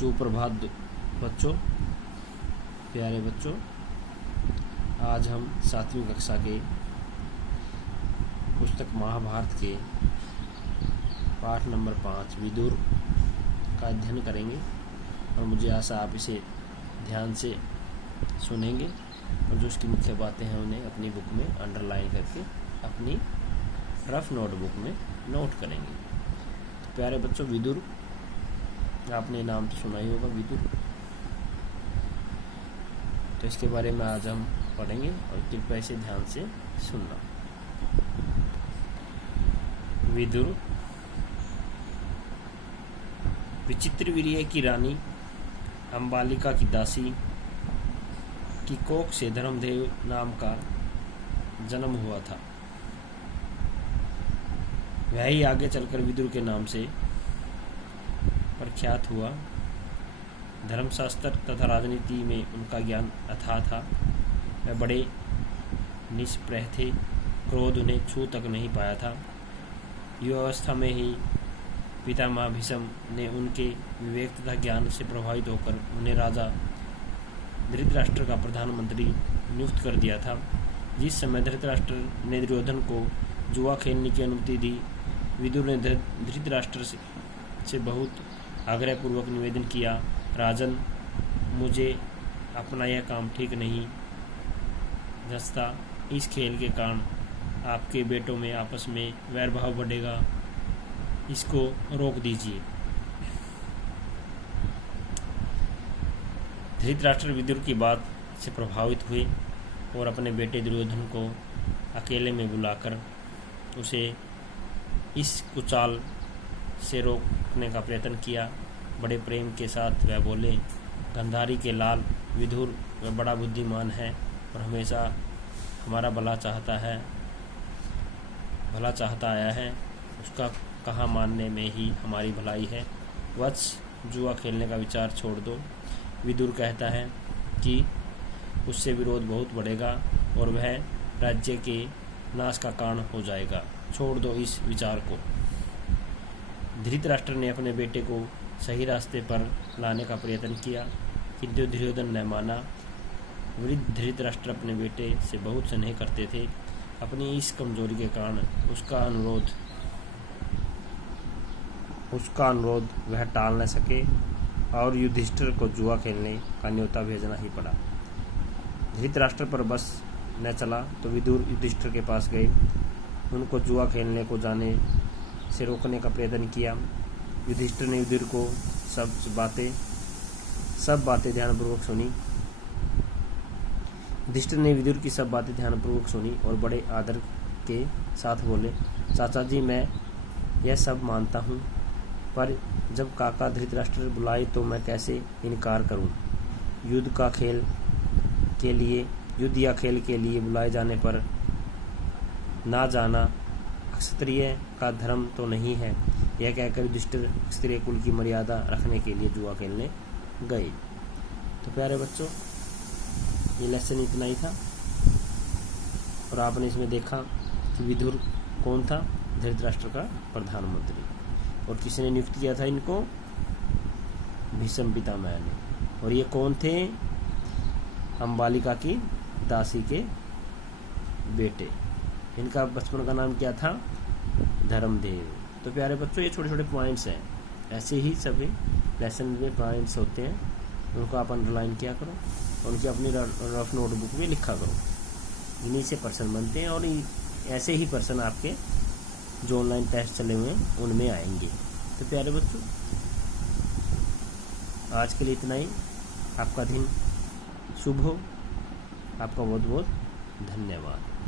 सुप्रभात बच्चों, प्यारे बच्चों। आज हम 7वीं कक्षा के पुस्तक महाभारत के पाठ नंबर 5 विदुर का अध्ययन करेंगे और मुझे आशा आप इसे ध्यान से सुनेंगे और जो उसकी मुख्य बातें हैं उन्हें अपनी बुक में अंडरलाइन करके अपनी रफ नोटबुक में नोट करेंगे। तो प्यारे बच्चों, विदुर आपने नाम तो सुना ही होगा, विदुर। तो इसके बारे में आज हम पढ़ेंगे और कृपया इसे ध्यान से सुनना। विदुर विचित्र वीर्य की रानी अंबालिका की दासी की कोख से धर्मदेव नाम का जन्म हुआ था। वह ही आगे चलकर विदुर के नाम से प्रख्यात हुआ। धर्मशास्त्र तथा राजनीति में उनका ज्ञान अथाह था। वह बड़े निष्प्रह थे, क्रोध उन्हें छू तक नहीं पाया था। युवावस्था में ही पितामह भीष्म ने उनके विवेक तथा ज्ञान से प्रभावित होकर उन्हें राजा धृतराष्ट्र का प्रधानमंत्री नियुक्त कर दिया था। जिस समय धृतराष्ट्र ने दुर्योधन को जुआ खेलने की अनुमति दी, विदुर ने धृतराष्ट्र से बहुत आग्रहपूर्वक निवेदन किया, राजन, मुझे अपना यह काम ठीक नहीं जचता। इस खेल के कारण आपके बेटों में आपस में वैर भाव बढ़ेगा, इसको रोक दीजिए। धृतराष्ट्र विदुर की बात से प्रभावित हुए और अपने बेटे दुर्योधन को अकेले में बुलाकर उसे इस कुचाल से रोकने का प्रयत्न किया। बड़े प्रेम के साथ वह बोले, गंधारी के लाल विदुर, वह बड़ा बुद्धिमान है और हमेशा हमारा भला चाहता आया है। उसका कहा मानने में ही हमारी भलाई है। वत्स, जुआ खेलने का विचार छोड़ दो। विदुर कहता है कि उससे विरोध बहुत बढ़ेगा और वह राज्य के नाश का कारण हो जाएगा। छोड़ दो इस विचार को। धृतराष्ट्र ने अपने बेटे को सही रास्ते पर लाने का प्रयत्न किया, किंतु दुर्योधन ने माना। वृद्ध धृतराष्ट्र अपने बेटे से बहुत स्नेह करते थे। अपनी इस कमजोरी के कारण उसका अनुरोध वह टाल न सके और युधिष्ठिर को जुआ खेलने का न्योता भेजना ही पड़ा। धृतराष्ट्र पर बस न चला तो विदुर युधिष्ठिर के पास गए। उनको जुआ खेलने को जाने से रोकने का प्रयत्न किया। युधिष्ठिर ने विदुर को सब बातें ध्यानपूर्वक सुनी। युधिष्ठिर ने विदुर की सब बातें ध्यानपूर्वक सुनी और बड़े आदर के साथ बोले, चाचा जी, मैं यह सब मानता हूँ, पर जब काका धृतराष्ट्र बुलाए तो मैं कैसे इनकार करूँ। युद्ध या खेल के लिए बुलाए जाने पर ना जाना क्षत्रिय का धर्म तो नहीं है। यह कहकर युधिष्ठिर क्षत्रिय कुल की मर्यादा रखने के लिए जुआ खेलने गए। तो प्यारे बच्चों, ये लेसन इतना ही था और आपने इसमें देखा कि विदुर कौन था? धृतराष्ट्र का प्रधानमंत्री। और किसने नियुक्त किया था इनको? भीष्म पितामह ने। और ये कौन थे? अंबालिका की दासी के बेटे। इनका बचपन का नाम क्या था? धर्मदेव। तो प्यारे बच्चों, ये छोटे छोटे पॉइंट्स हैं। ऐसे ही सभी लेसन में पॉइंट्स होते हैं, उनको आप अंडरलाइन किया करो और उनकी अपनी रफ नोटबुक में लिखा करो। इन्हीं से पर्सन बनते हैं और ऐसे ही पर्सन आपके जो ऑनलाइन टेस्ट चले हुए हैं उनमें आएंगे। तो प्यारे बच्चों, आज के लिए इतना ही। आपका दिन शुभ हो। आपका बहुत बहुत धन्यवाद।